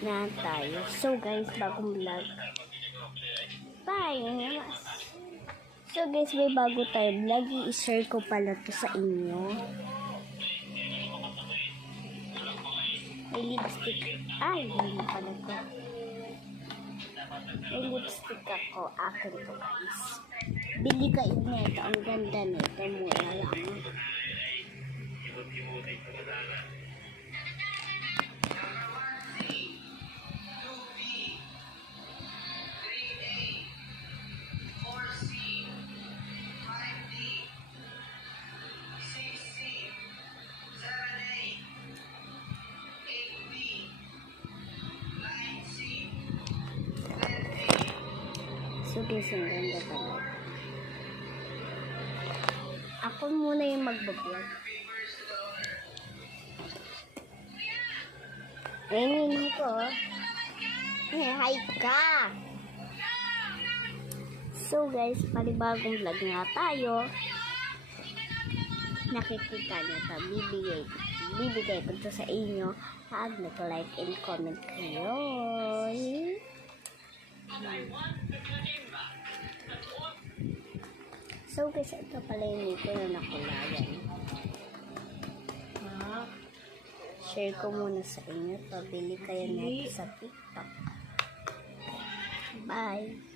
na tayo. So guys, bagong vlog. Bye! So guys, may bago tayo vlog. I-share ko pala to sa inyo. May lipstick. Ay, hindi pala to. May lipstick ako. Akin to guys. Bili kayo nito. Ang ganda nito. Mura lang. So guys, ang ganda pala. Ako muna yung magbablog. Ayun ko. Hi ka! So guys, panibagong vlog nga tayo. Nakikita nyo ito. Bibigay ko ito sa inyo. Pag nag-like and comment kayo. So guys, ito pala yung nito na nakulayan. Share ko muna sa inyo. Pabili kayo nito sa TikTok. Bye!